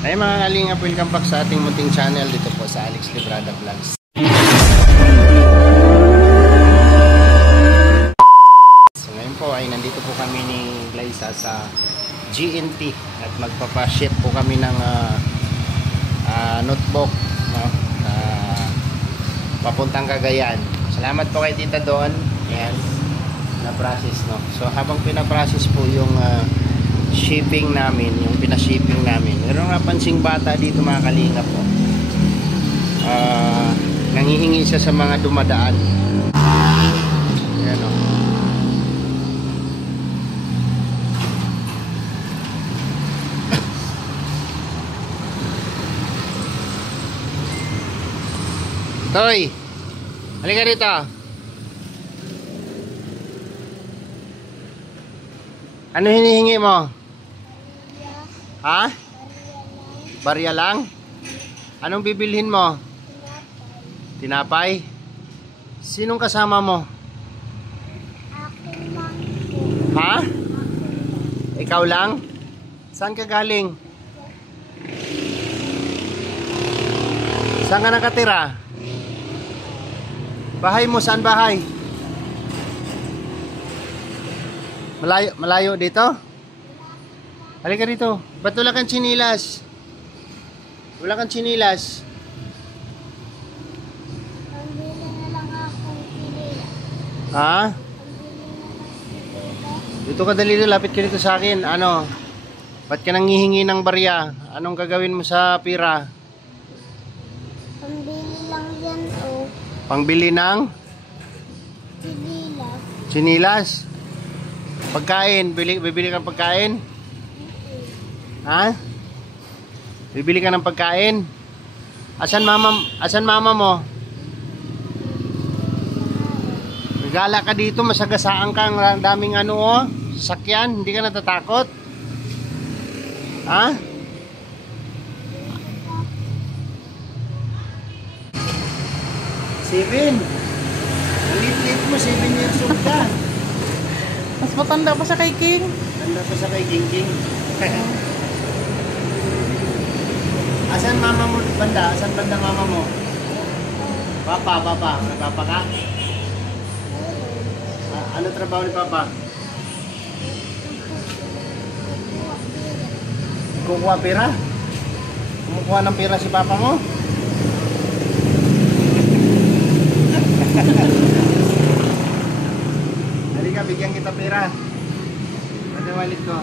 Ay mga kalingap, welcome back sa ating munting channel dito po sa Alex Librada Vlogs. So ngayon po ay nandito po kami ni Glyza sa GNT at magpapaship po kami ng notebook, no? Papuntang Cagayan. Salamat po kay Tita Don. Yan, na-process, no? So habang pina-process po yung shipping namin, yung pinashipping namin, meron nga pansing bata dito mga kalingap po. Nangihingi siya sa mga dumadaan. Ayan, o. Toy, halika rito. Ano hinihingi mo? Ha? Barya lang? Anong bibilhin mo? Tinapay? Sinong kasama mo? Ha? Ikaw lang? Saan ka galing? Saan ka nakatira? Bahay mo, saan bahay? Malayo dito? Halika dito. Ba't wala kang chinilas? Wala kang chinilas? Pambili na lang akong chinilas. Ha? Dito ka dali, lapit ka dito sa akin. Ano? Ba't ka nanghihingi ng barya? Anong gagawin mo sa pira? Pambili lang yan o. Pangbili ng? Chinilas. Chinilas? Pagkain? Bibili ka ng pagkain? Ha? Bibili ka ng pagkain? Asan mama mo? Regala ka dito, masagasaan ka, ang daming ano oh, sasakyan, hindi ka natatakot? Ha? Seven. Lit-lit mo, 7 years old ka. Mas matanda pa siya kay King. Tanda pa siya kay King. Asan mama mo banda? Asan banda mama mo? Papa. Nagpapa ka? Ano trabaho ni Papa? Kukuha pera? Kumukuha ng pera si Papa mo? Halika, bigyan kita pera. Pwede wallet ko.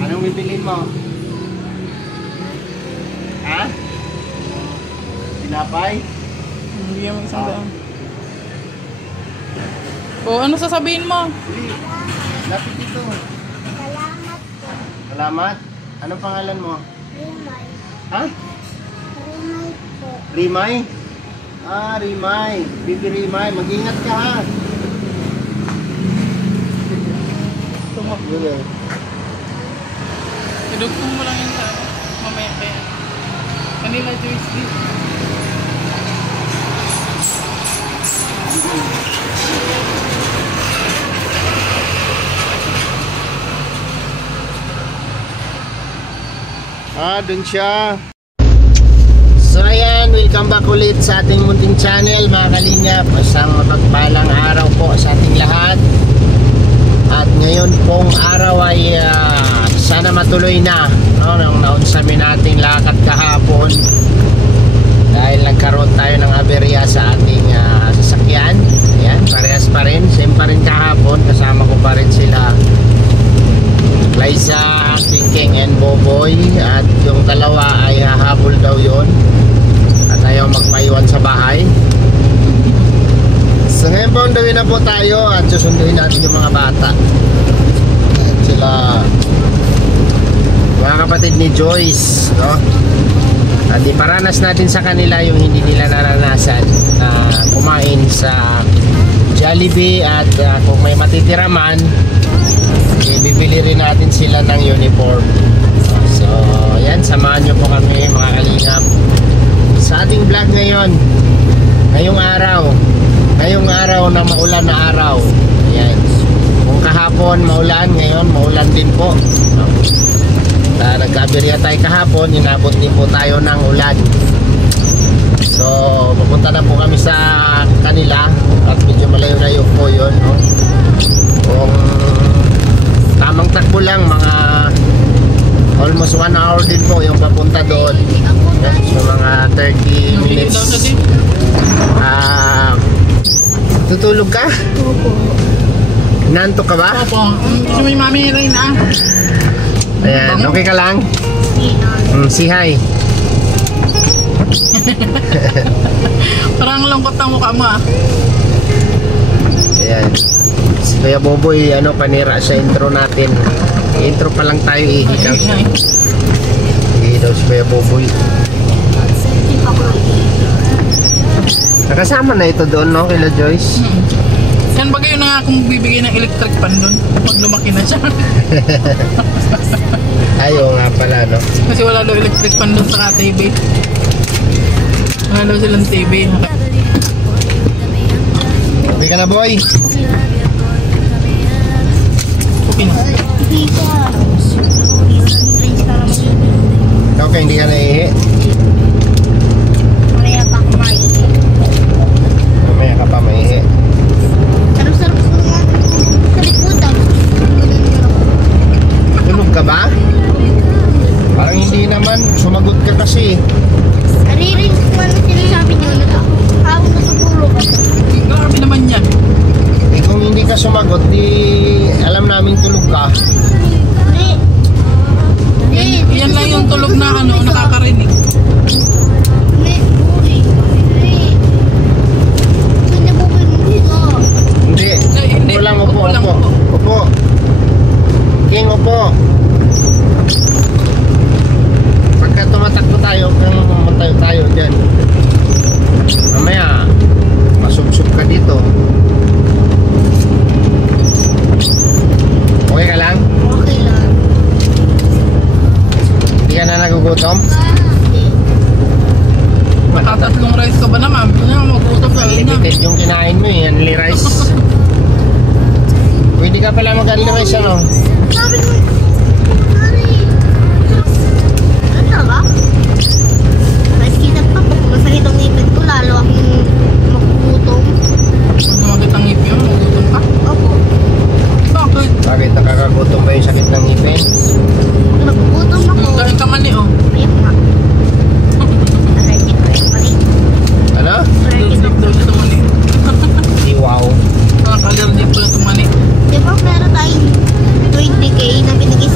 Anong bibilin mo? Ha? Tinapay? Bigyan mo isang daan. O, ano sasabihin mo? Sige, lapit dito. Salamat po. Salamat. Anong pangalan mo? Rimay. Ha? Rimay po. Rimay? Rimay. Bibi Rimay. Mag-ingat ka ha. Tumak. Idugtong mo lang yun sa mamaya kaya. Kanila Joyce D. Dun siya. So ayan, welcome back ulit sa ating munting channel mga kalingap. Isang mapagpalang araw po sa ating lahat. At ngayon pong araw ay sana matuloy na, no, nang naunsamin nating lakad kahapon dahil nagkaroon tayo ng aberya sa ating sasakyan. Ayan, parehas pa rin, same pa rin kahapon. Kasama ko pa rin sila Glyza, King and Boboy. At yung dalawa ay hahabol daw yon at ayaw magpaiwan sa bahay. So ngayon po, unduin na po tayo at susunduin natin yung mga bata. At sila mga kapatid ni Joyce, no? At iparanas natin sa kanila yung hindi nila naranasan na kumain sa Jollibee. At kung may matitira man, bibili rin natin sila ng uniform. So yan, samahan nyo po kami mga kalingap sa ating vlog ngayon. Ngayong araw na maulan na araw. Ayan. Kung kahapon maulan, ngayon maulan din po. Nagkabirya tayo kahapon, inabot din po tayo ng ulan. So, pupunta na po kami sa kanila at medyo malayo-layo po yun. No? Kung tamang takbo lang, mga almost 1 hour din po yung papunta doon. So, mga 30 minutes. Tutulog ka? Opo. Nanto ka ba? Opo. Gusto mo yung mami rin ah. Ayan, okay ka lang? Si hi. Parang lungkot ang mukha mo ah. Ayan. Si Kuya Boboy, panira sa intro natin. Intro pa lang tayo, ihi daw siya. Ihi daw si Kuya Boboy. Nakasama na ito doon, no? Kila Joyce. Yan ba kayo na nga kung bibigay ng electric pan doon? Pag lumaki na siya. Ayaw nga pala, no? Kasi wala daw electric pan doon sa TV. Wala daw silang TV. Okay ka na, boy? Okay na. Hindi ka. Okay, hindi ka naihi? Mamaya pa kumain. Mamaya ka pa maihi. Sarap-sarap ko nga. Sa likutan. Tulog ka ba? Parang hindi naman. Sumagot ka kasi. Naririn ko ano sinasabi niyo. Habang natutulog ako. Grabe naman yan. Eh kung hindi ka sumagot, di alam namin tulog ka. Hindi. Hindi. Yan lang yung tulog na nakakarinig. Hindi. Hindi. Hindi po kayo dito. Hindi. Hindi. Upo lang, upo, Upo lang, upo. upo. Upo. King, upo. Pagka tumatakbo tayo, kung tayo dyan. Mamaya, masubsob ka dito. Okay ka lang? Okay lang. Hindi ka na nagugutom? Hindi. Makatatlong rice ka ba naman? Mag-utap na rin na. Limited yung kinain mo eh, only rice. Pwede ka pala mag-only rice, ano? Sabi ko, Mari. Ano ba? Mas kita pa po. Masakit ang ipin ko. Lalo akong makugutom. Pag lumakit ang ngipin mo, magutom ka. Opo. Bakit? Bakit nakakagutom ba yung sakit ng ngipin? Nagugutom ako. Kain ka mani oh. Ayun nga. Allergic ko yung mali. Ano? Allergic Allergic ako. daw ito mani. Di wow. Nakaka-allergic pala itong mani. Di ba meron tayong 20K na binigay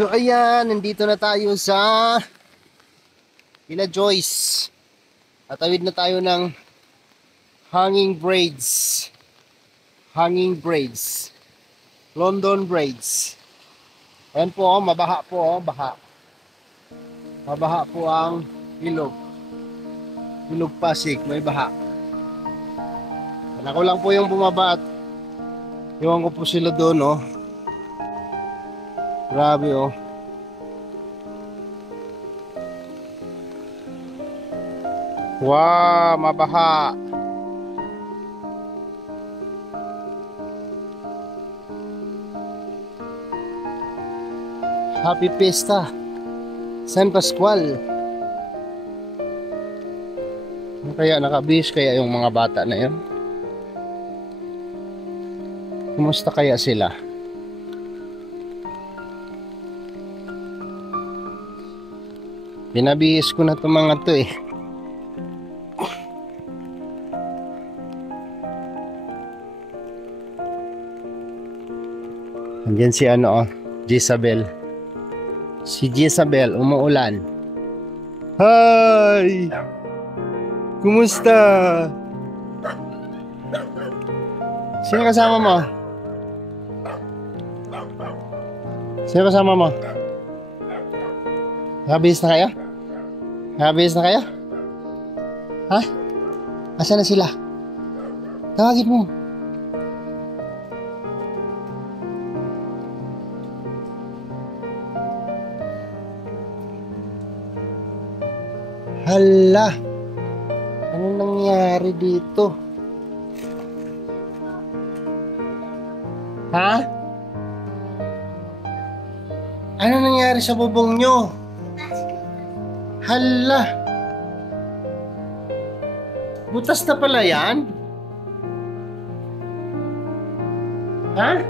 So ayan, nandito na tayo sa Villa Joyce. Tatawid na tayo ng hanging braids. Hanging braids. London braids. Ayan po, mabaha po, baha. Mabaha po ang ilog. Ilog Pasig, may baha. Ako lang po yung bumaba at iwan ko po sila doon, oh. Grabe, oh. Wow, mabaha. Happy Fiesta San Pascual. Ano kaya nakabihis kaya yung mga bata na yun? Kumusta kaya sila? Binabihis ko na itong mga to eh. Andiyan si ano, oh, Jezabel. Si Jezabel, umuulan. Hi! Kumusta? Sino kasama mo? Sino kasama mo? Nakabihis na kayo? Nakabihis na kayo? Ha? Asan na sila? Tawagin mo. Hala! Anong nangyari dito? Ha? Ano nangyari sa bubong nyo? Hala! Butas na pala yan? Ha?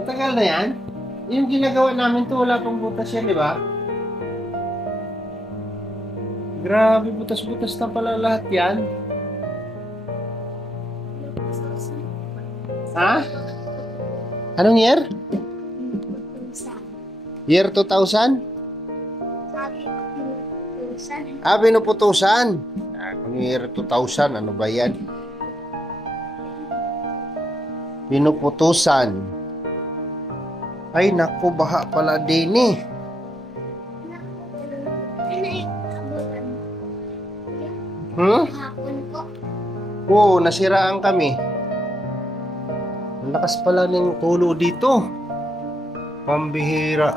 Matagal na yan? Yung ginagawa namin to, wala pang butas yan, di ba? Grabe, butas-butas na pala lahat yan. Ha? Anong year? Year 2000? Pinuputusan. Kung year 2000, ano ba yan? Pinuputusan. Ay, naku, baha pala din eh. Oo, nasiraan kami. Ang lakas pala ng tulo dito. Pambihira.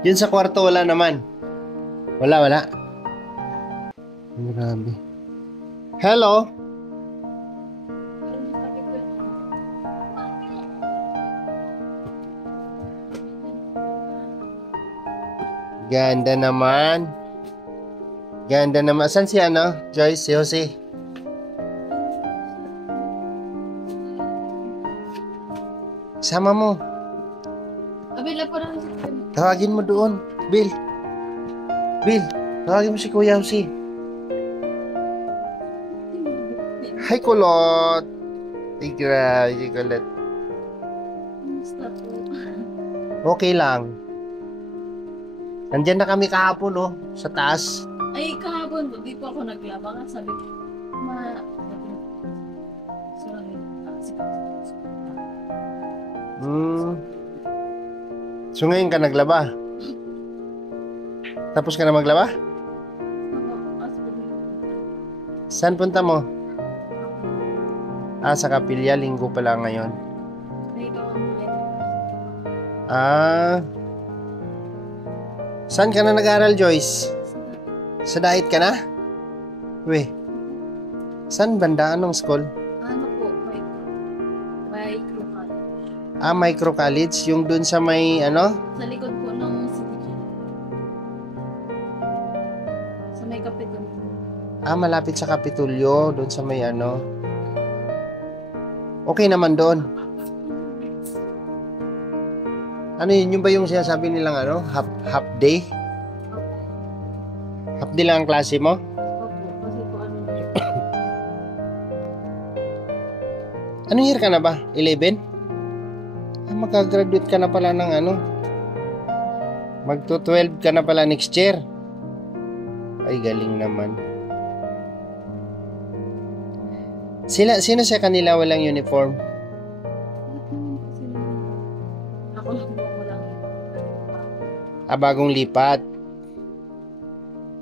Yun sa kwarto wala naman. Wala. Grabe. Hello? Ganda naman. Ganda naman. Saan si ano? Joyce, si Jose. Sama mo. Abila po lang. Tawagin mo doon. Bill. Tawagin mo si Kuya Jose. Hi, Kulot. Ay, grabe, Kulot. Okay lang. Nandyan na kami kahapon, oh. Sa taas. Ay, kahapon po, di po ako naglaba. Sabi ko, So ngayon ka naglaba? Tapos ka na maglaba? Saan punta mo? Sa Kapilya, linggo pala ngayon. Saan ka na nag-aral, Joyce? Sa diet ka na? Weh, saan banda? Anong school? Ano po, micro college. Micro college? Yung dun sa may ano? Sa likod po ng CTG. Sa may Kapitolyo. Malapit sa Kapitolyo, dun sa may ano. Okay naman doon. Ano yun? Yung ba yung sinasabi nilang ano? Half day? Half day lang ang klase mo? Opo, kasi po ano. Anong year ka na ba? 11? Magka-graduate ka na pala ng ano? Magto-12 ka na pala next year. Ay, galing naman. Sino sa kanila walang uniform? Ako lang po walang. Bagong lipat.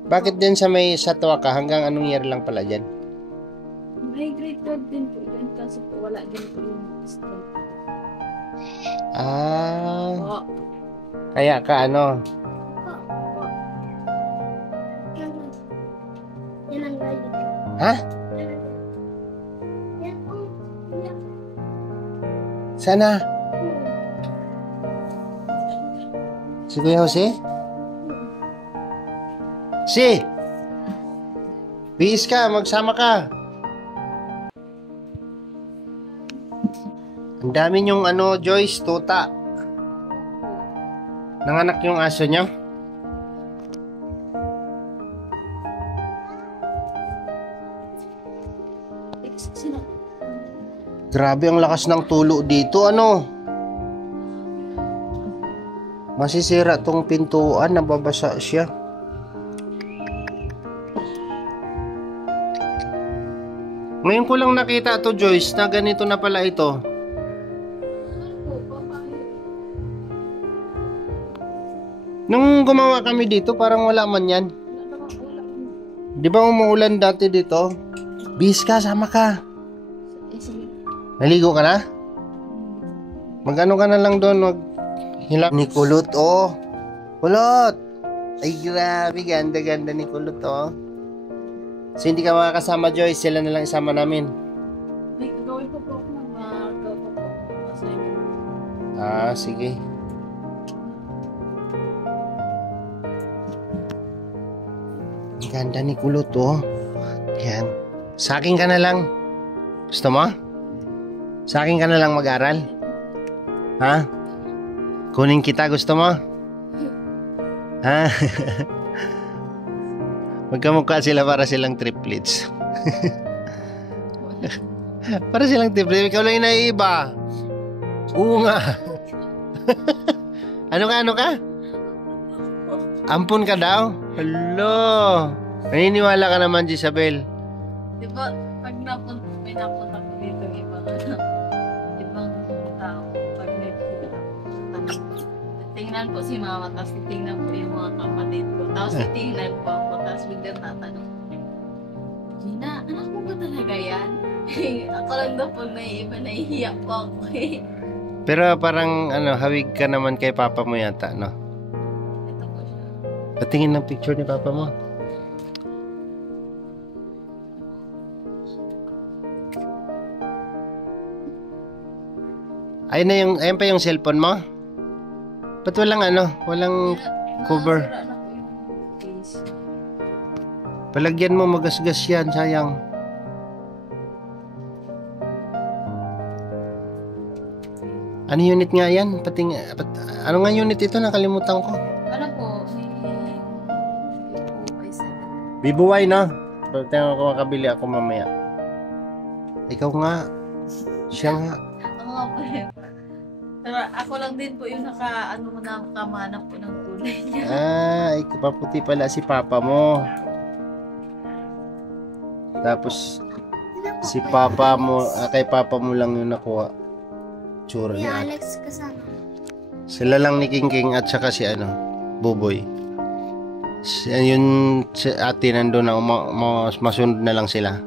Bakit din sa may satwa ka? Hanggang anong year lang pala dyan? May grade 12 din po yun kasi po wala din po yung step. Ah. Kaya ka ano? Yan ang galit. Ha? Yan ang yan. Sana? Si Kuya Jose? Si! Bihis ka, magsama ka. Ang dami niyong ano, Joyce, tuta. Nanganak yung aso niyo? Grabe ang lakas ng tulo dito, ano? Masisira tong pintuan, nababasa siya. Ngayon ko lang nakita to, Joyce, na ganito na pala ito. Nung gumawa kami dito, parang wala man yan. Di ba umuulan dati dito? Bis ka, sama ka. Naligo ka na? Mag-ano ka na lang doon, hilap ni Kulot, oh. Kulot! Ay, grabe, ganda-ganda ni Kulot, oh. So, hindi ka makakasama, Joyce. Sila na lang isama namin. May gagawin ko po ako ng gagawin ko po. Ah, sige. Ang ganda ni Kulot, oh. Yan. Sa akin ka na lang. Gusto mo? Sa akin ka na lang mag-aral? Ha? Kunin kita, gusto mo? Ha? Magkamukha sila para silang triplets. Para silang triplets. Ikaw lang yung naiiba. Oo nga. Ano ka? Ampun ka daw? Hello. Naniniwala ka naman, Jisabel. Di ba, pag may napunta ko dito, ibang tao, pag may tingnan po si mama, tapos titingnan po yung mga kapatid ko, tapos titingnan po ako, tapos biglang tatanong, Gina, anak mo ba talaga yan? Ako lang daw po naiiba, nahihiya po ako eh. Pero parang hawig ka naman kay papa mo yata, no? Ito po siya. Patingin ng picture ni papa mo. Ayun pa yung cellphone mo? Ba't walang cover? Nasira na po yung case. Palagyan mo, magasgas yan, sayang. Ano unit nga yan? Ano nga unit ito? Nakalimutan ko. Ano po, may 7. Bibuway, no? Pero tingnan ko makabili ako mamaya. Ikaw nga. Siya nga. Ako nga po yun. Pero ako lang din po yung nakamanap po ng kulay niya. Ikaw paputi pala si papa mo. Tapos, si papa mo, kay papa mo lang yung nakuha. Tsura Ni niya. Alex kasama. Sila lang ni King at saka si Buboy. Yun si ate nandun na masunod na lang sila.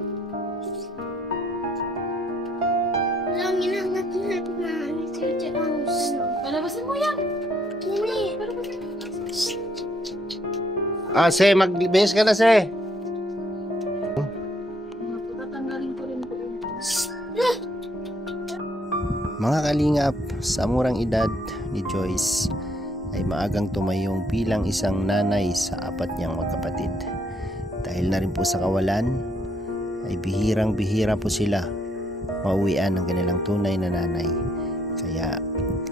Lang inangat na ni Tita House. Palabasin mo yan! Nini. Palabasin mo. Se, magbihis ka na, Se. Tatanggalin ko rin po yun. Mga kalingap, sa murang edad ni Joyce ay maagang tumayong bilang isang nanay sa 4 niyang magkapatid. Dahil na rin po sa kawalan, ay bihirang-bihira po sila mauwian ng kanilang tunay na nanay. Kaya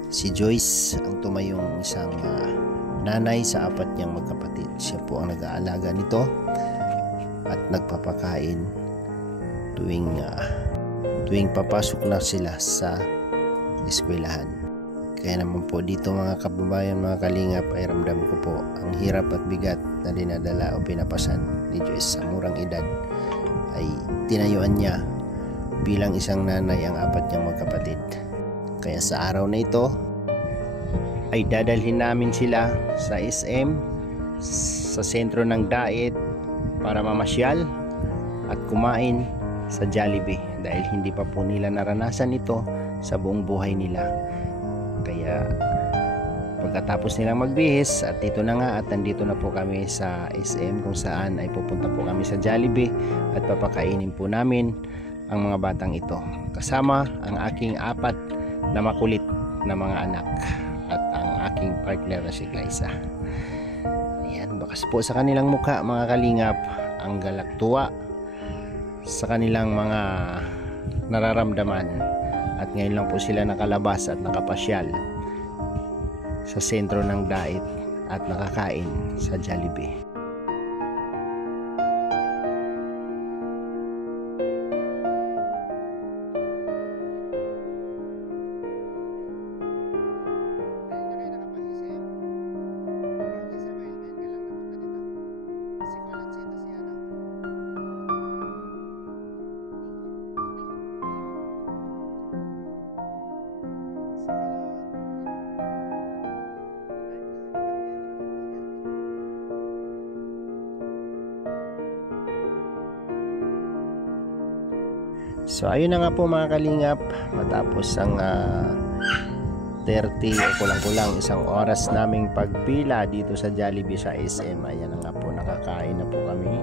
si Joyce ang tumayong isang nanay sa 4 niyang magkapatid. Siya po ang nag-aalaga nito at nagpapakain tuwing papasok na sila sa eskwelahan. Kaya naman po dito mga kababayan, mga kalingap, ay ramdam ko po ang hirap at bigat na dinadala o pinapasan ni Diyos sa murang edad ay tinayuan niya bilang isang nanay ang 4 niyang magkapatid. Kaya sa araw na ito ay dadalhin namin sila sa SM, sa sentro ng Dait, para mamasyal at kumain sa Jollibee dahil hindi pa po nila naranasan ito sa buong buhay nila. Kaya pagkatapos nilang magbihis at dito na nga at nandito na po kami sa SM kung saan ay pupunta po kami sa Jollibee at papakainin po namin ang mga batang ito kasama ang aking 4 na makulit na mga anak at ang aking partner na si Glyza. Ayan, bakas po sa kanilang mukha mga kalingap ang galaktuwa sa kanilang mga nararamdaman. At ngayon lang po sila nakalabas at nakapasyal sa sentro ng Dait at nakakain sa Jollibee. So ayun na nga po mga kalingap, matapos ang 30 o kulang-kulang 1 oras naming pagpila dito sa Jollibee sa SM, ayan na nga po, nakakain na po kami.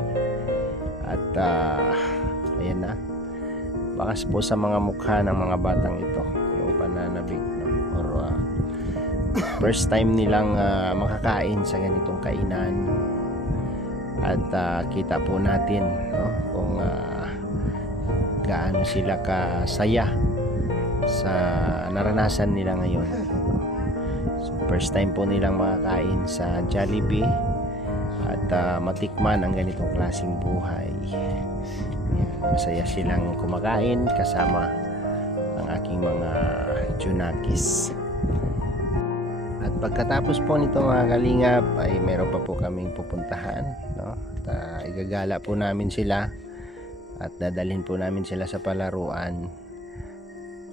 At ayan na, bakas po sa mga mukha ng mga batang ito yung pananabik, no? Or first time nilang makakain sa ganitong kainan. At kita po natin, no, kung gaano sila kasaya sa naranasan nila ngayon. So, first time po nilang makakain sa Jollibee at matikman ang ganitong klaseng buhay. Yan, masaya silang kumakain kasama ang aking mga Junakis. At pagkatapos po nito mga kalingap ay meron pa po kaming pupuntahan, no? At igagala po namin sila at dadalhin po namin sila sa palaruan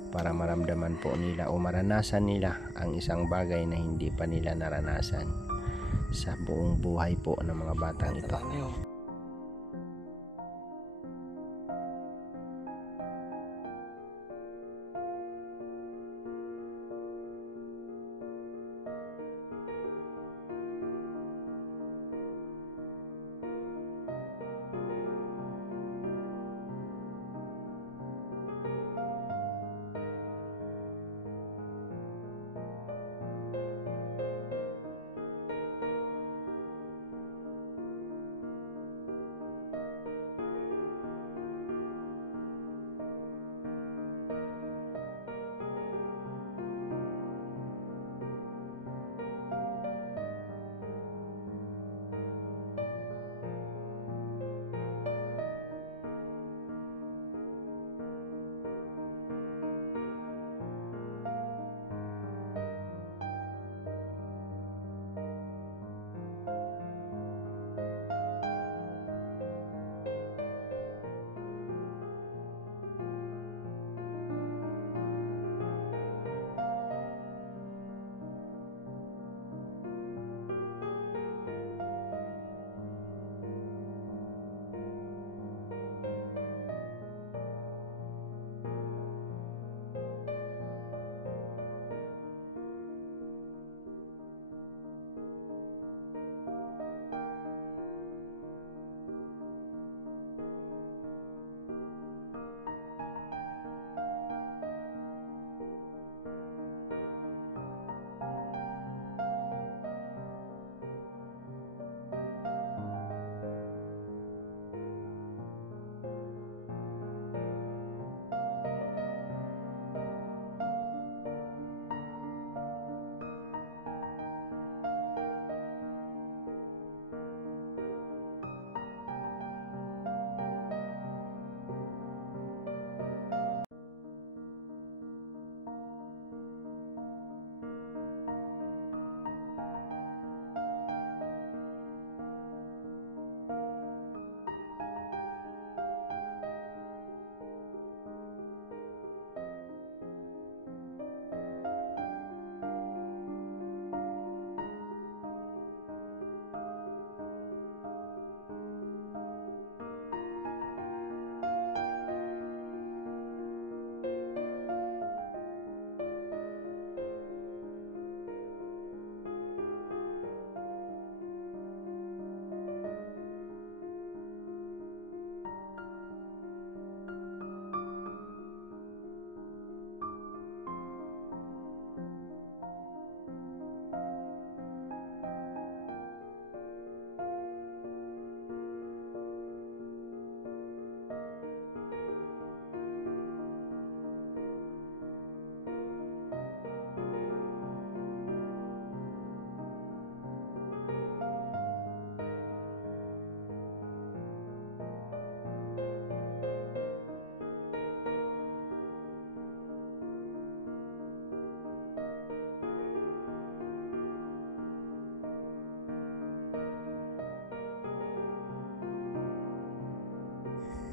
para maramdaman po nila o maranasan nila ang isang bagay na hindi pa nila naranasan sa buong buhay po ng mga batang ito.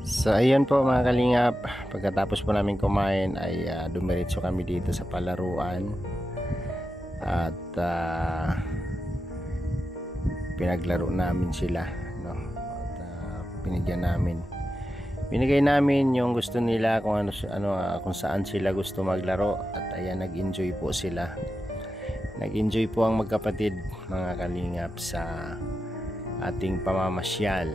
So ayun po mga kalingap, pagkatapos po namin kumain ay dumiretso kami dito sa palaruan at pinaglaro namin sila, no? At binigay namin yung gusto nila, kung kung saan sila gusto maglaro, at ayan, nag-enjoy po sila. Nag-enjoy po ang magkapatid mga kalingap sa ating pamamasyal.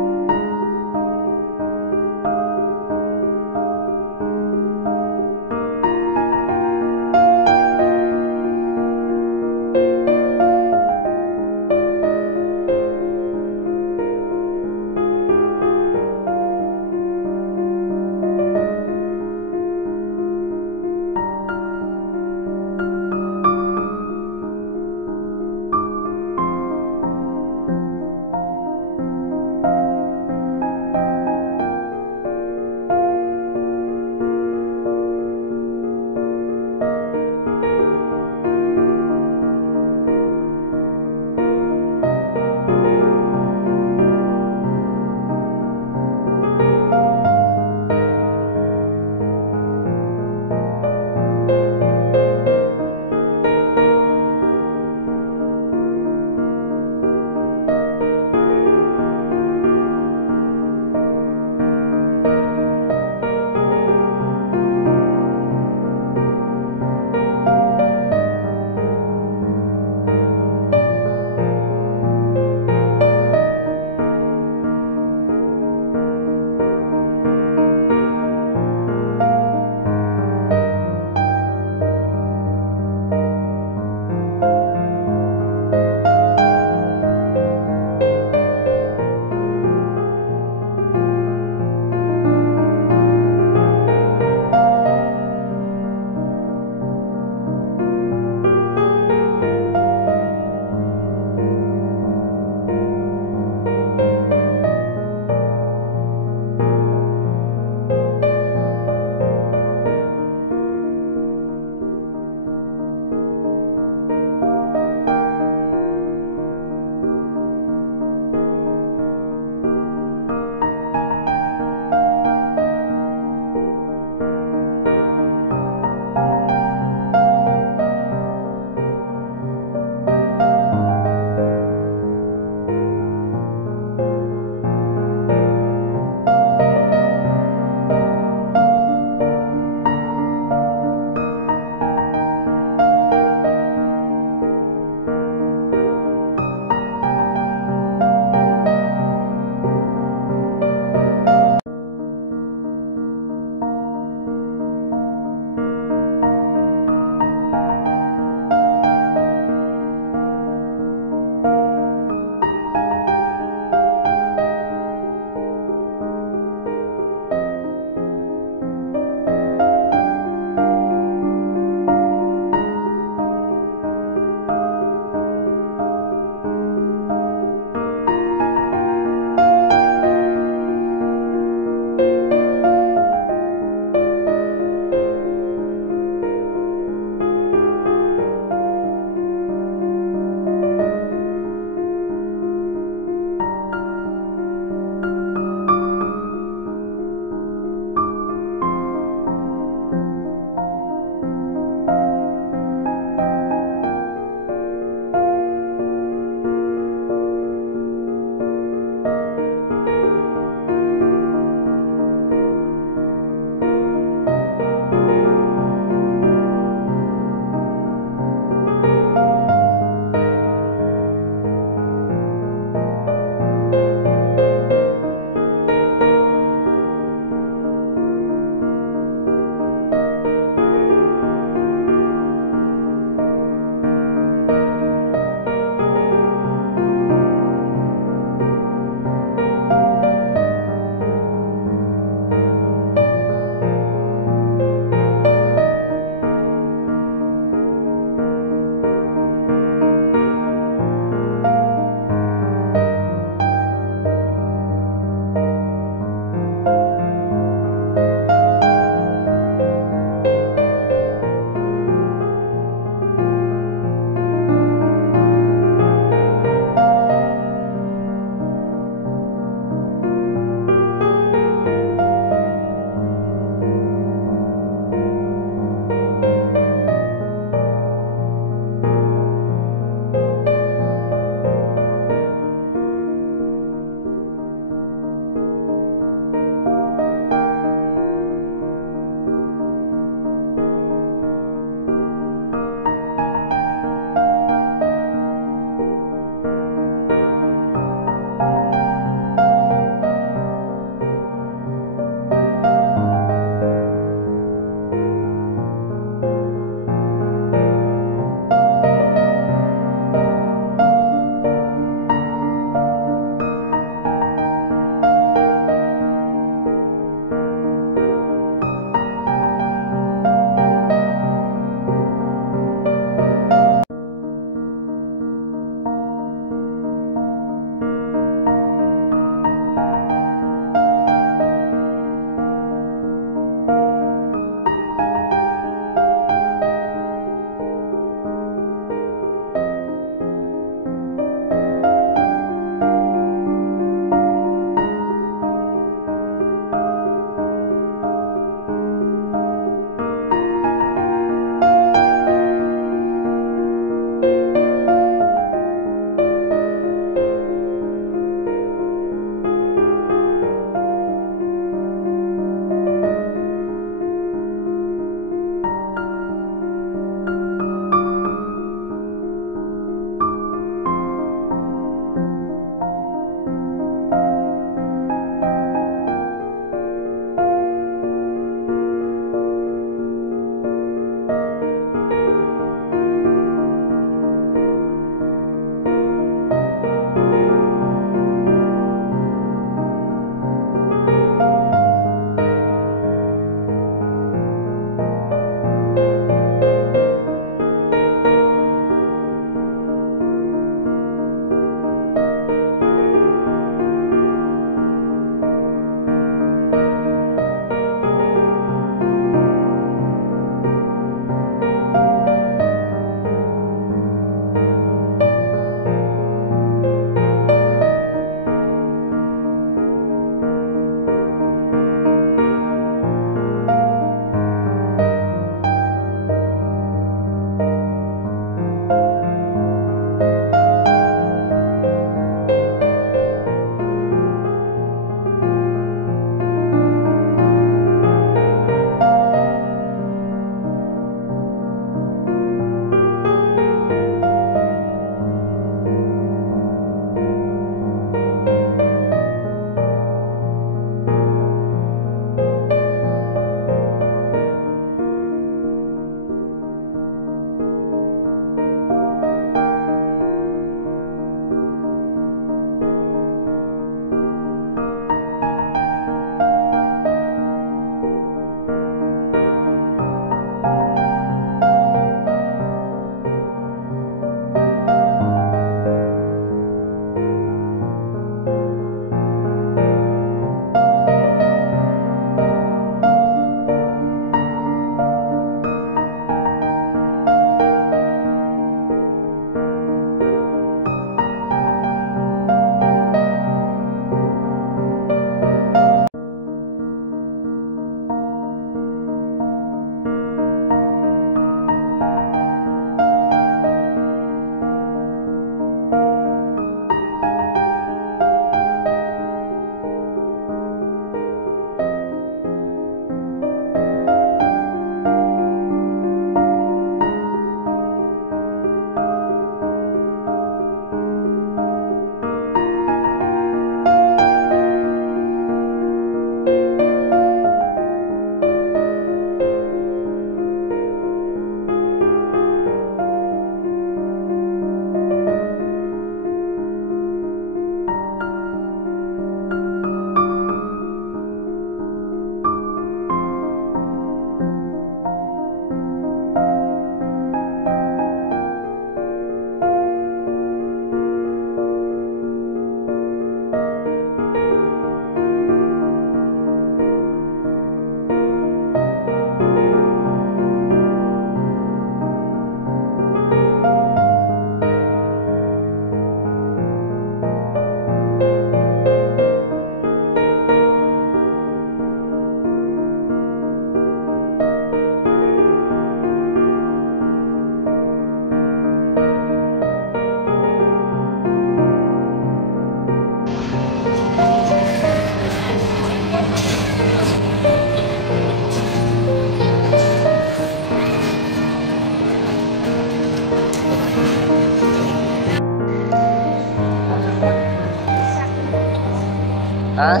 Ha?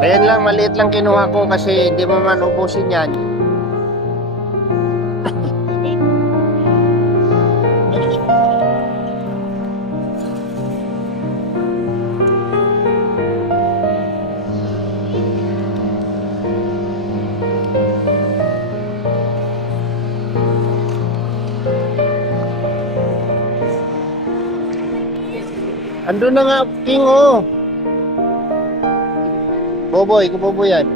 Ayan lang, maliit lang kinuha ko kasi hindi mo man ubusin yan. Andun na nga, King, oh. Boboy, kuboboy yan.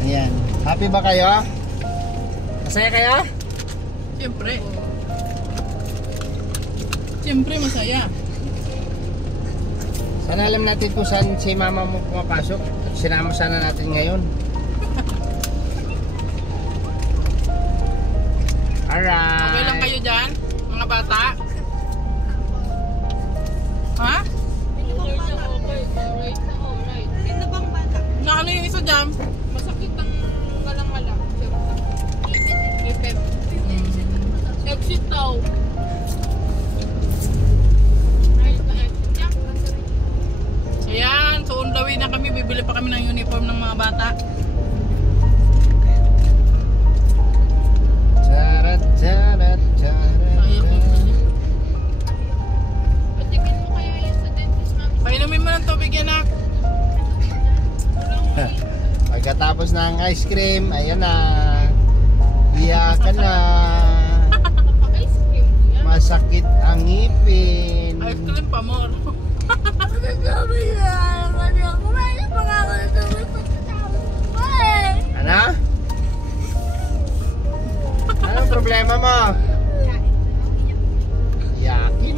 Ayan. Happy ba kayo? Masaya kayo? Siyempre. Siyempre masaya. Sana alam natin kung saan si mama mo pumapasok. Sinama sana natin ngayon. Alright. Okay lang kayo dyan, mga bata? Ha? Sino bang bata? Na ano yung isa dyan? Masakit ang galang-galang. Ipep. Exit daw. Ayan, so on the way na kami. Bibili pa kami ng uniform ng mga bata. Charat, charat, charat. Patikin mo kaya yan sa dentist, ma'am. Painumin mo ng tubig yan, ha? Pagkatapos ng ice cream, ayun na. Iyakan na. Ice cream yan. Masakit ang ngipin. Ice cream pa more. Ano? Anong problema mo? Yakin.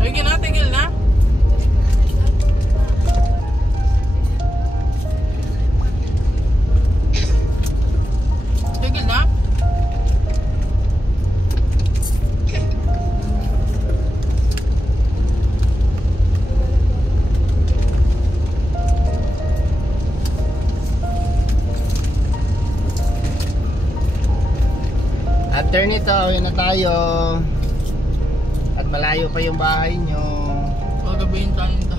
Sige na, tigil na. After nito, uwi na tayo. At malayo pa yung bahay nyo. Pagabihin tayo nito.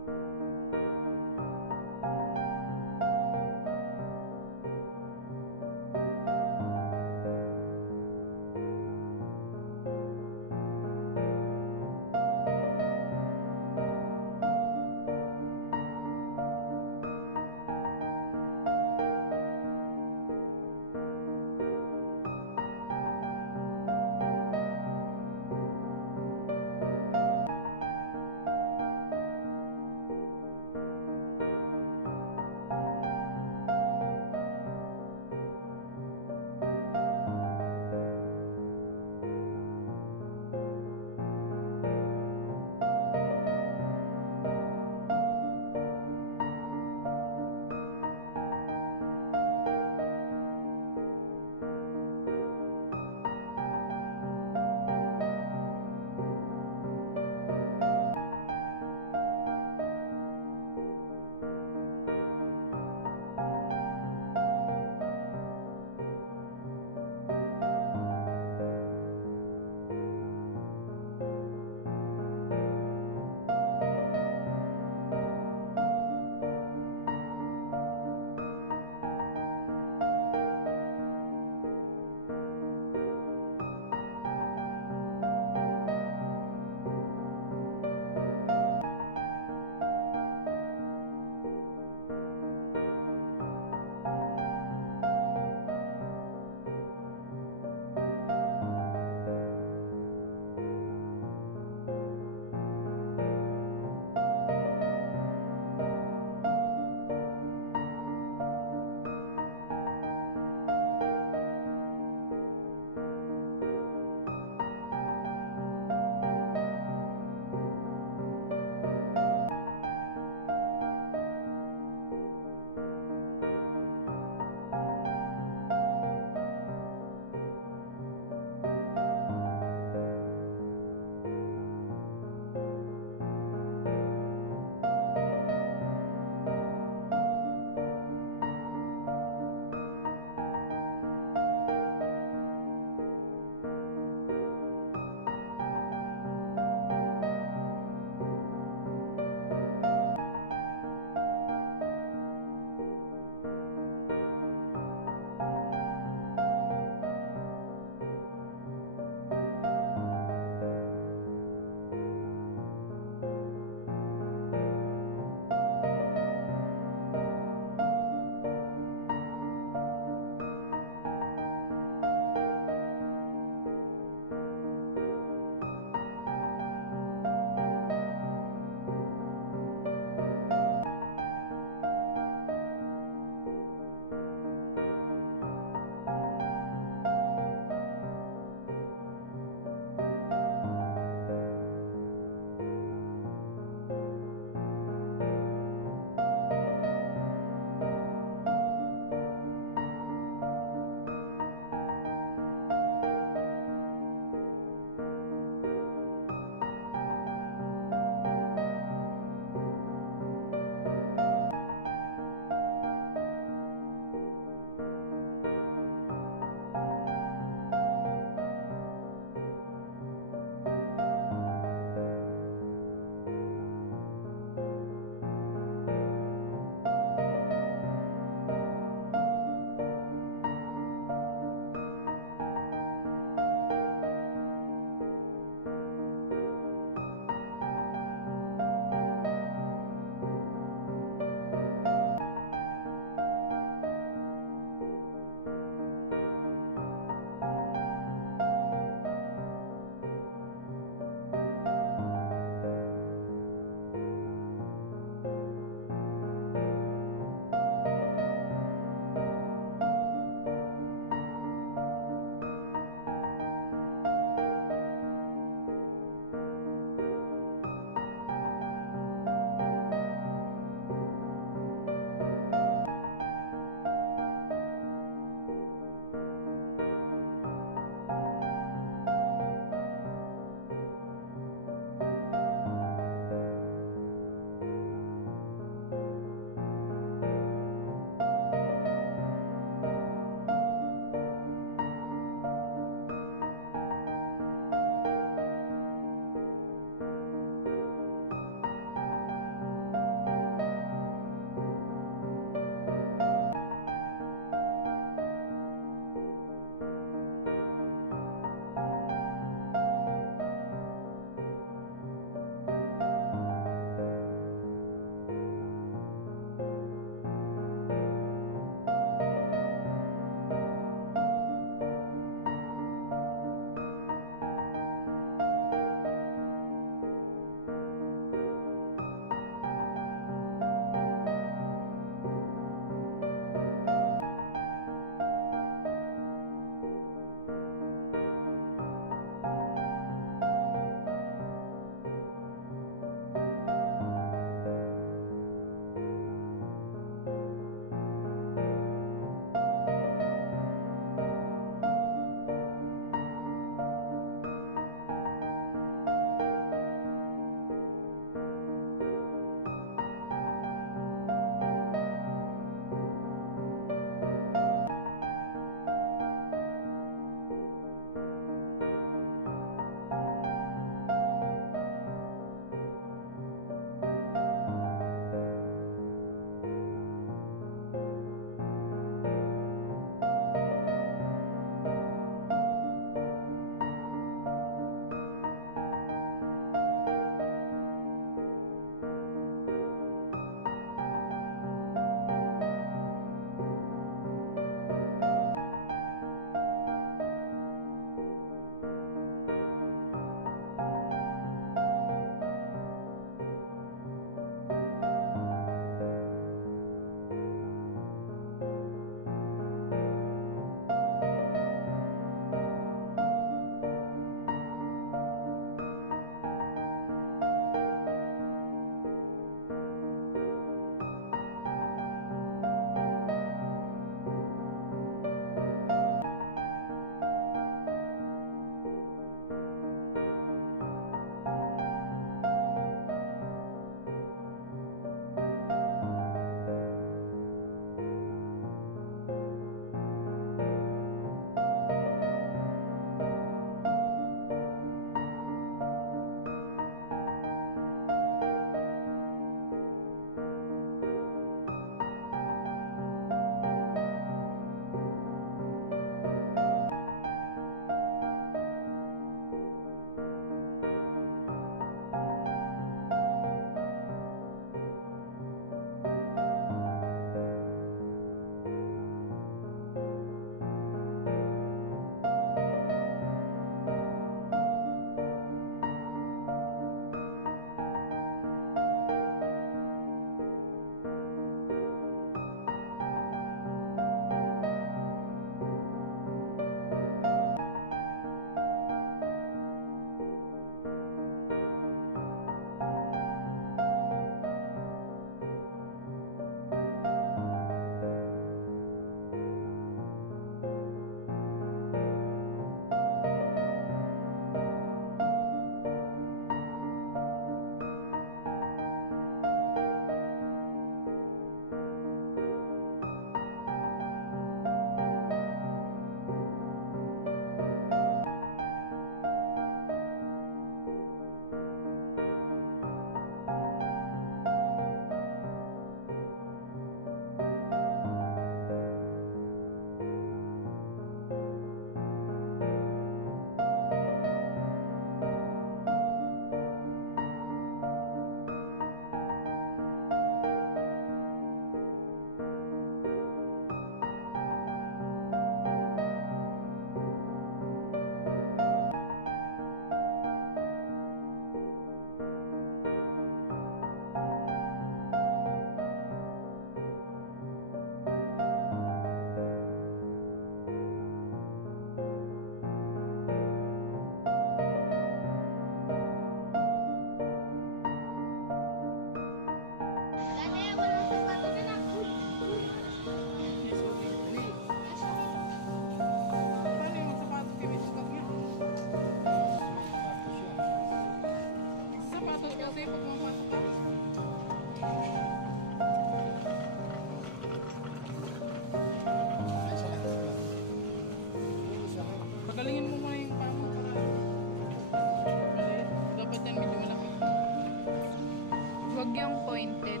Huwag yung pointed.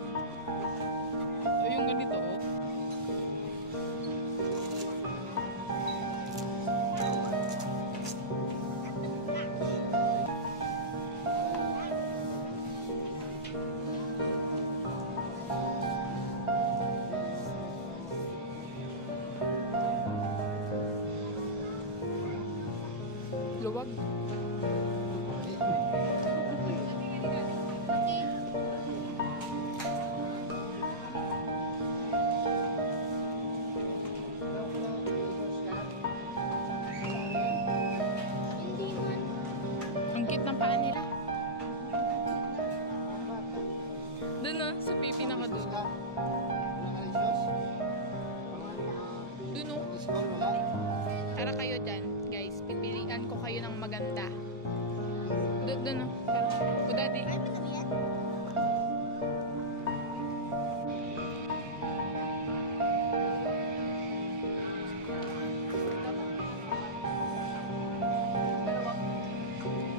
O yung ganito, oh. Luwag. Hindi man. Ang cute ng paa nila. Doon na, sa pipi na kadulo. Doon o. Tara kayo dyan, guys. Pipilian ko kayo ng maganda. Doon o. O daddy. Ay, madami yan.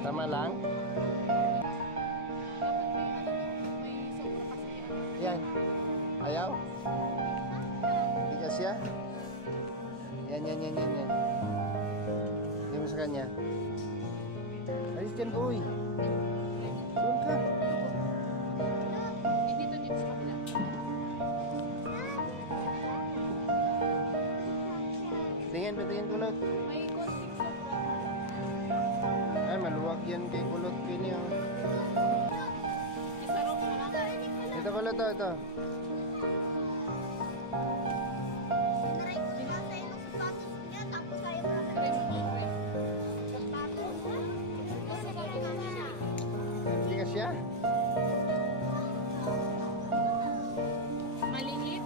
Tama lang? May sobra kasi yan. Yan. Ayaw? Hindi ka siya? Yan. Hindi mo sa kanya. Ayos dyan, boy. Doon ka. Dito sa kabila. Tingin kulot. May konting sobra. Ay, maluwag yan kay kulot. Pini, oh. Isarok na lang. Ito kulot, ito. Naray ko na sa'yo ng sapatos niya, tapos ayaw mo na Try mo na, try. sapatos. Kasi kami na siya. Hindi ka siya? Maliit.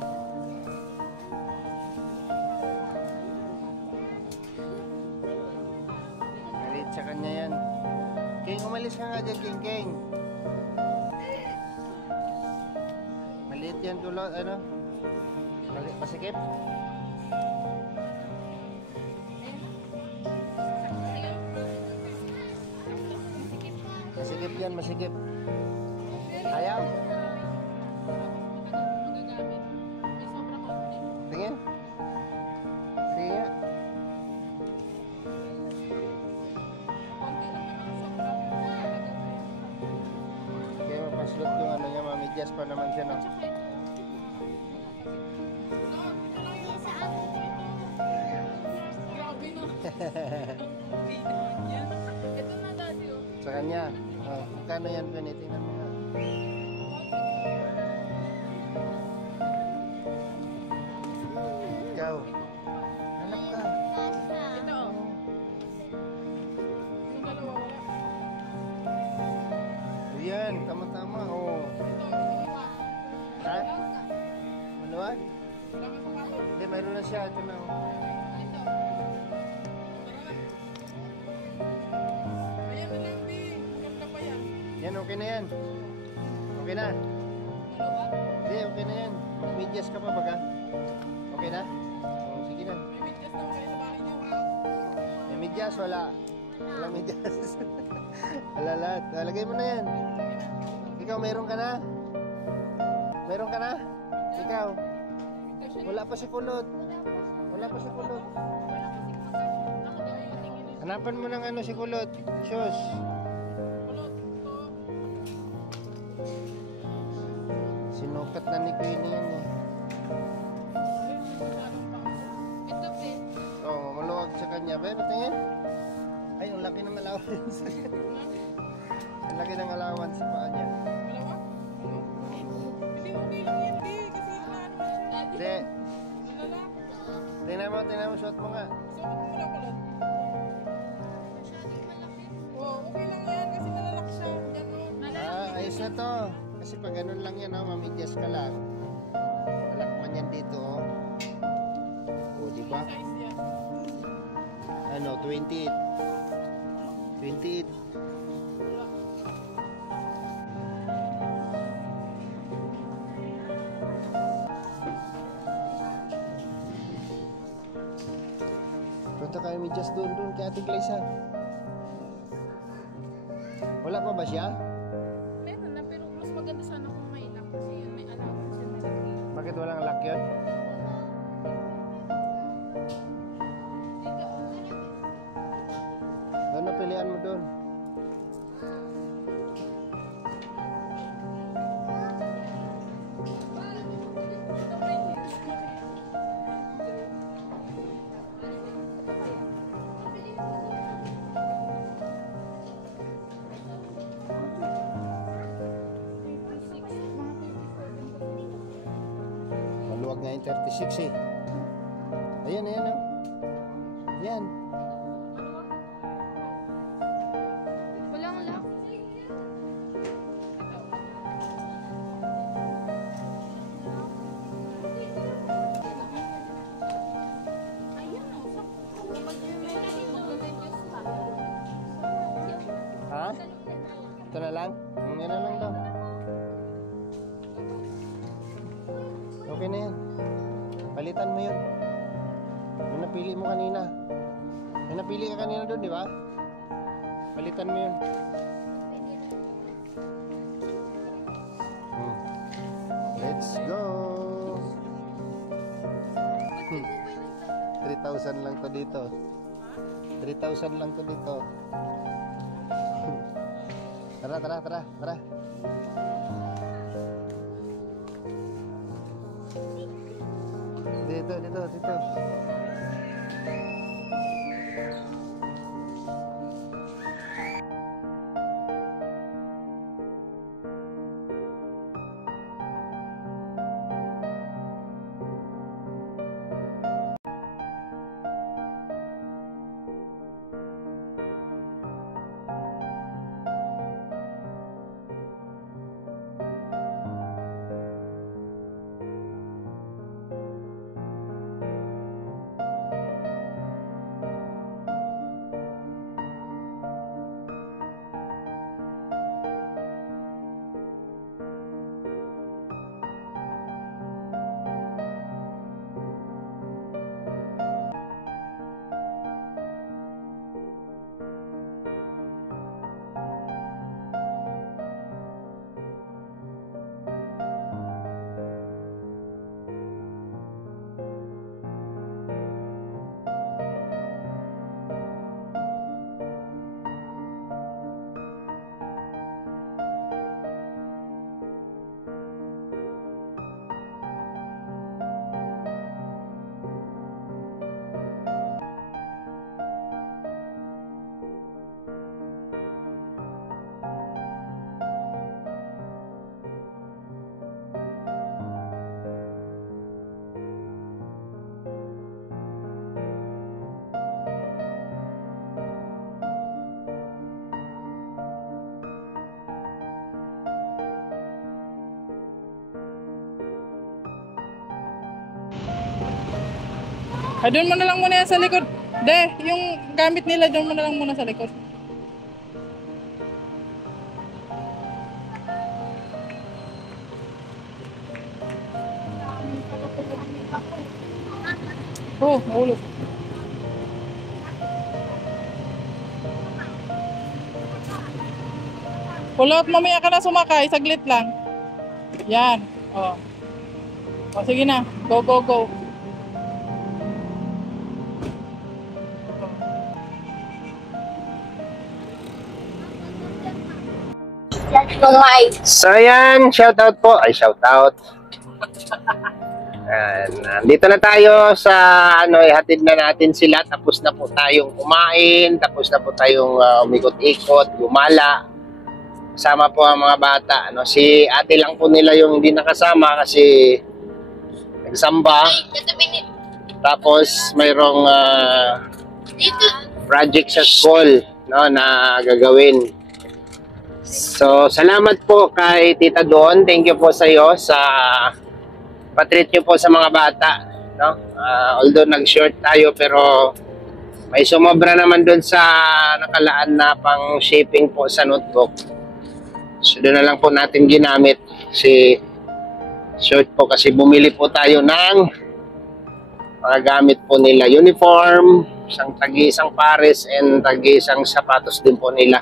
Malit sa kanya yan. King, umalis ka nga dyan, King. Maliit yan, kulot. Ano? Maliit, pasikip. Masikip yan, masikip. Ayaw? Magagamit. May sobra konti. Tingin. Sige nga. Konti lang naman ang sobra. Kaya mapaslot yung ano niya, mamidyas pa naman siya, no? Tsaka ito. Hindi sa akin. Grabe no. Ito na dati oh. Sa kanya. Oh, magkano yan, ganito na mo. Ikaw. Hanap ka. Nasa. Ito oh. Yung dalawa wala. Ayan, tama-tama. Oh. Ito iba. Ha? Maluwag? Wala kang sapatos. Hindi, mayroon na siya. Ito na. Oh. Ito. Ayan na lang di. Ganda pa yan. Yan, okay na yan. Okay na. Maluwag. Hindi, okay na yan. Medyas ka pa baga? Okay na? Oh, sige na. May medyas naman kayo sa bahay niyo. May medyas, wala. Wala medyas. Wala lahat. Lagay mo na yan. Ikaw, meron ka na? Meron ka na? Ikaw? Wala pa si kulot. Wala pa si kulot. Ako daw yung tingin. Hanapan mo ng ano si kulot. Shoes. Kulot. Ito. Sinukat na ni Queenie yan eh. Ito pe. Oh, maluwag sa kanya. Pero tingin. Ay, ang laki ng allowance. Ang laki ng allowance sa paa niya. Dalawa? Hindi, okay lang yan, di. Kasi ano siya. Hindi. Nalala. Tingnan mo, suot mo nga. Suot mo lang kulot. Masyadong malaki. Oo, okay lang yan kasi nalalak siya. Yan o. Ayos na to. Kasi pag ganun lang yan, oh, mamidyas ka lang. Malakman yan dito, oh. O, diba? Size yan. Ano, 28. 28. Punta kayo medyas doon kay Ate Glyza. Wala pa ba siya? Meron na, pero mas maganda sana kung may Bakit walang lock yun? Doon na, pilihan mo doon. Maluwag nga yung 36 eh. Ayan, ayan oh. Ayan. Walang lock. Ha? Ito na lang? Yan na lang daw. Okay na yan. Palitan mo yun. Yung napili mo kanina. Yung napili ka kanina doon, di ba? Palitan mo yun. Let's go! 3,000 lang to dito. 3,000 lang to dito. Tara, tara, tara, tara. Dito, dito, dito. Ay, doon mo na lang muna yan sa likod. De, yung gamit nila, doon mo na lang muna sa likod. Oh, mahulog. Kulot, mamaya ka na sumakay. Saglit lang. Yan. Oh. O, sige na. Go, go, go. So ayan, shoutout po. Ay, shoutout. Dito na tayo sa ihatid na natin sila. Tapos na po tayong kumain, tapos na po tayong umikot-ikot, gumala. Kasama po ang mga bata. Si ate lang po nila yung hindi nakasama kasi nagsamba. Tapos mayroong project sa school na gagawin. So, salamat po kay Tita Don. Thank you po sa iyo sa patreat nyo po sa mga bata. Although nag-short tayo pero may sumobra naman doon sa nakalaan na pang shipping po sa notebook. So, doon na lang po natin ginamit si short po kasi bumili po tayo ng mga gamit po nila. Uniform, isang pares and isang sapatos din po nila.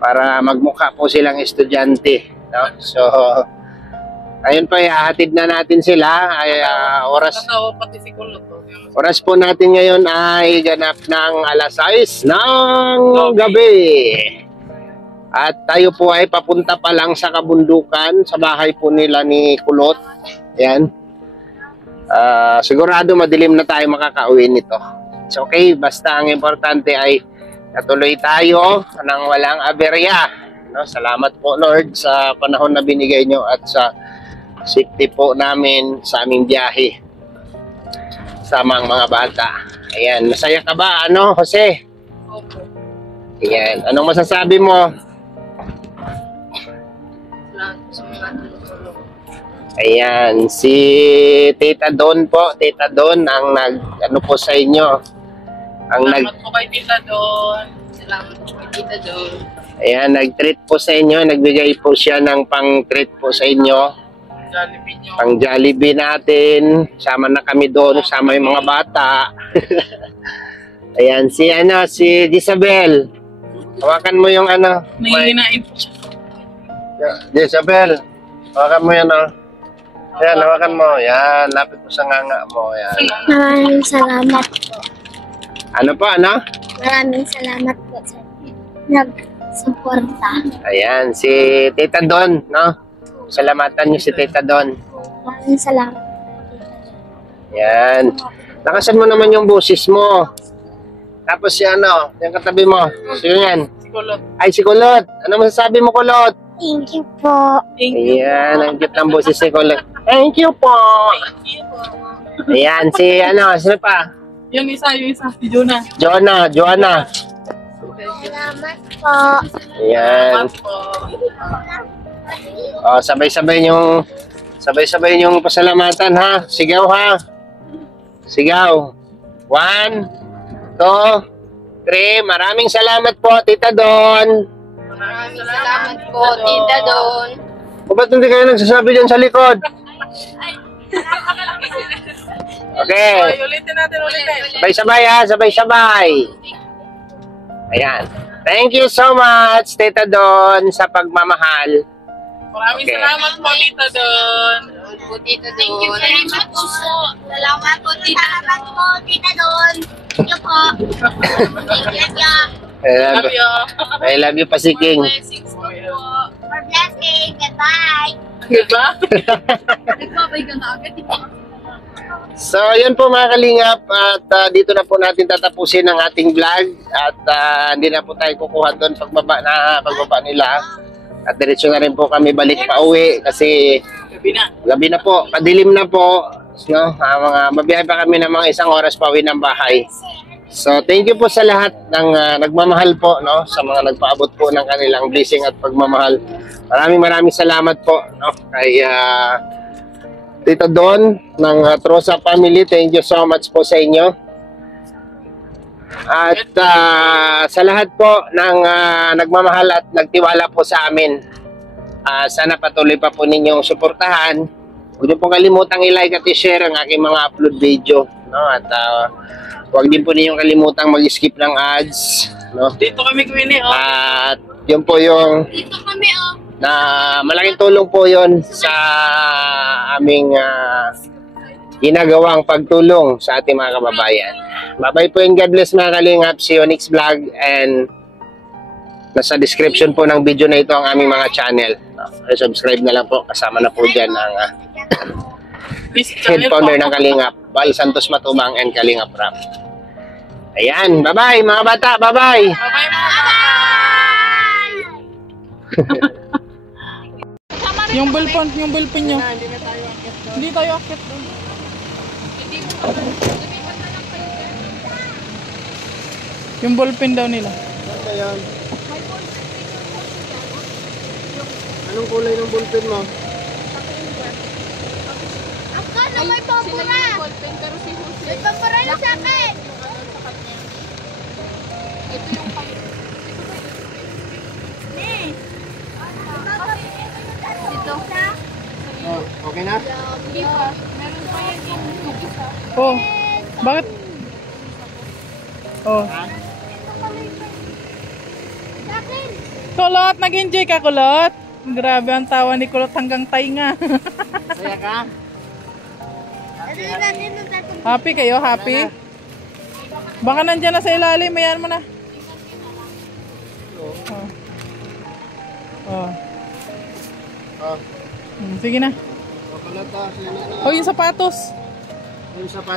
Para magmukha po silang estudyante. So, Ayun po, ihahatid na natin sila. Ay, oras po natin ngayon ay ganap ng alas 6 ng gabi. At tayo po ay papunta pa lang sa kabundukan, sa bahay po nila ni Kulot. Ayan. Sigurado madilim na tayo makakauwi nito. It's okay, basta ang importante ay natuloy tayo nang walang aberya. No, salamat po Lord sa panahon na binigay nyo at sa safety po namin sa aming biyahe sa mga bata. Ayan, masaya ka ba, ano, Jose? Opo. Ayan, anong masasabi mo? Salamat sa mga tulong. Ayan, si Tita Don po, Tita Don ang ano po sa inyo. Salamat po kay Tita Don. Salamat po kay Tita Don. Ayan, nag-treat po sa inyo, nagbigay po siya ng pang-treat po sa inyo. Jollibee nyo. Pang Jollibee natin. Sama na kami doon, sama yung mga bata. Ayan, si Jezabel. Hawakan mo yung ano. Nanginginain po siya. Jezabel, hawakan mo yan Ayan, hawakan mo. Yan, lapit mo sa nganga mo. Yan. Maraming salamat po. Ano po, ano? Maraming salamat po sa nag-suporta. Ayan, si Tita Don, no? Salamatan niyo si Tita Don. Maraming salamat. Yan. Lakasan mo naman yung boses mo. Tapos si ano, yung katabi mo. Sino yan? Si Kulot. Ay, si Kulot. Ano masasabi mo, Kulot? Thank you po. Ayan, ang cute ng boses ni Kulot. Thank you po. Ayan, si ano, sino pa? Yung isa, si Jonah. Joanna. Salamat po. Ayan. Oh, sabay-sabay yung pasalamatan ha. Sigaw ha. Sigaw. 1, 2, 3. Maraming salamat po, Tita Don. Maraming salamat po, Tita Don. O ba't hindi kayo nagsasabi dyan sa likod? Okay. Ulitin natin. Sabay-sabay ha. Sabay-sabay. Ayan. Thank you so much, Tita Don, sa pagmamahal. Maraming Okay. salamat po, Tita Don. Thank you very much po. Salamat po, Tita Don. Thank you po. Thank you. Love you. I love you, Pasiking. Blessings po. For blessing. Goodbye. Diba? Nagbabay ka na agad. So, yun po mga kalingap at dito na po natin tatapusin ang ating vlog at hindi na po tayo kukuha doon pagbaba nila at diretso na rin po kami balik pa uwi kasi gabi na po, padilim na po, no? Mabiyahe pa kami ng mga 1 oras pa uwi ng bahay. So, thank you po sa lahat ng nagmamahal po, no? Sa mga nagpaabot po ng kanilang blessing at pagmamahal. Maraming salamat po, no? Kay Tita Don ng Trosa Family, thank you so much po sa inyo. At sa lahat po ng nagmamahal at nagtiwala po sa amin, sana patuloy pa po ninyong suportahan. Huwag niyo pong kalimutang i-like at i-share ang aking mga upload video, no? At huwag din po ninyong kalimutang mag-skip ng ads, no? Dito kami, Queenie. At yun po yung Dito kami, na malaking tulong po yon sa aming ginagawang pagtulong sa ating mga kababayan. Bye-bye po and God bless mga kalingap. See you next vlog and nasa description po ng video na ito ang aming mga channel. Subscribe na lang po. Kasama na po dyan ang head founder ng Kalingap, Val Santos Matubang and Kalingap Rap. Ayan, bye-bye mga bata. Bye-bye! Bye-bye, mga Yung ballpen nyo. Hindi tayo akit doon. Yung ballpen daw nila. Anong kulay ng ballpen mo? Ako na may pabura. May pabura na sa akin. Ito yung pang... Dito. Oh, okay na? Hindi pa. Meron pa yan yung isa. Oh, bakit? Oh. Sa akin. Kulot, nag-enjoy ka, Kulot? Grabe ang tawa ni Kulot hanggang tainga. Saya ka? Ano yun natin nung tatong Happy kayo? Happy? Baka nandyan na sa ilalim. Mayan mo na. Oh. Oh. Oh. Sige na. Pakalata. Oh, yung sapatos.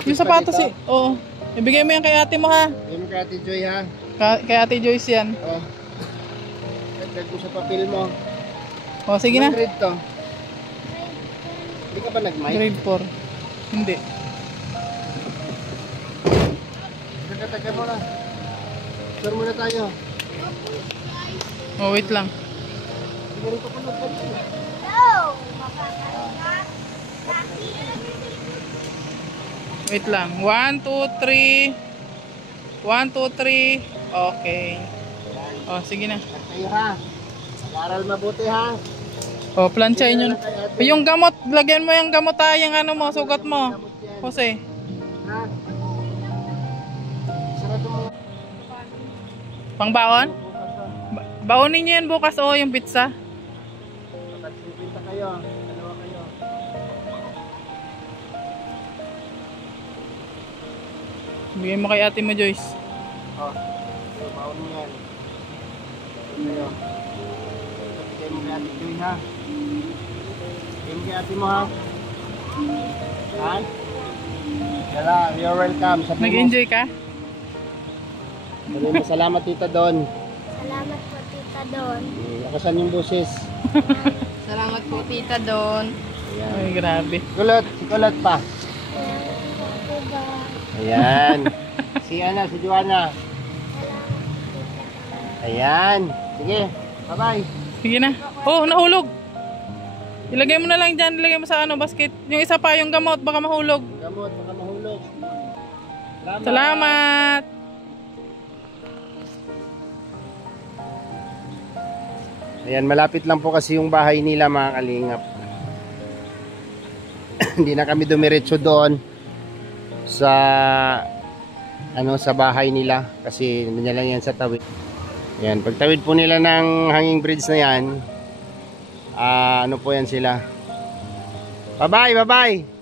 Yung sapatos eh. Oo. Ibigay mo yan kay ate mo ha. Yung kay Ate Joy ha. Kay ate Joyce yan. Oh. Dagdag ko sa papel mo. Oh, sige na. Anong grade to? Hindi ka ba nag-mic? Grade 4. Hindi. Taga mo na. Sure muna tayo. Oh, wait lang. Hindi rin ko pa nag-mic. Wait lang. 1, 2, 3. 1, 2, 3. Okay. Oh, sige na. Tayo ha. Mag-aral mabuti ha. Oh, planchain yun. Yung gamot, lagyan mo yung gamot ha. Yung ano mo, sugat mo. Jose. Ha? Sarado mo. Pangbaon? Baonin nyo yan bukas oh, yung pizza. Pagpipinta kayo. Dalawa kayo. Bigay mo kay ate mo, Joyce. Oh. Baon mo yan. Kayo. Bigay mo kay Ate Joy ha. Bigay mo kay ate mo ha. Ha? Yala, you're welcome. Sabi mo. Nag-enjoy ka? Sabi mo, salamat Tita Don. Salamat po, Tita Don. Lakasan yung boses. Salamat po, Tita Don. Ayan. Ay, grabe. Kulot, si Kulot pa. Salamat po, Tita. Ayan. Si si Joanna. Ayan. Sige, bye-bye. Sige na. Oh, nahulog. Ilagay mo na lang dyan. Ilagay mo sa ano, basket. Yung isa pa, yung gamot. Baka mahulog. Gamot, baka mahulog. Salamat. Ayan, malapit lang po kasi yung bahay nila mga kalingap. Hindi na kami dumiretso doon sa sa bahay nila kasi nandiyan lang yan sa tawid. Ayan, pagtawid po nila ng hanging bridge na yan, ano po yan sila. Bye-bye, bye-bye.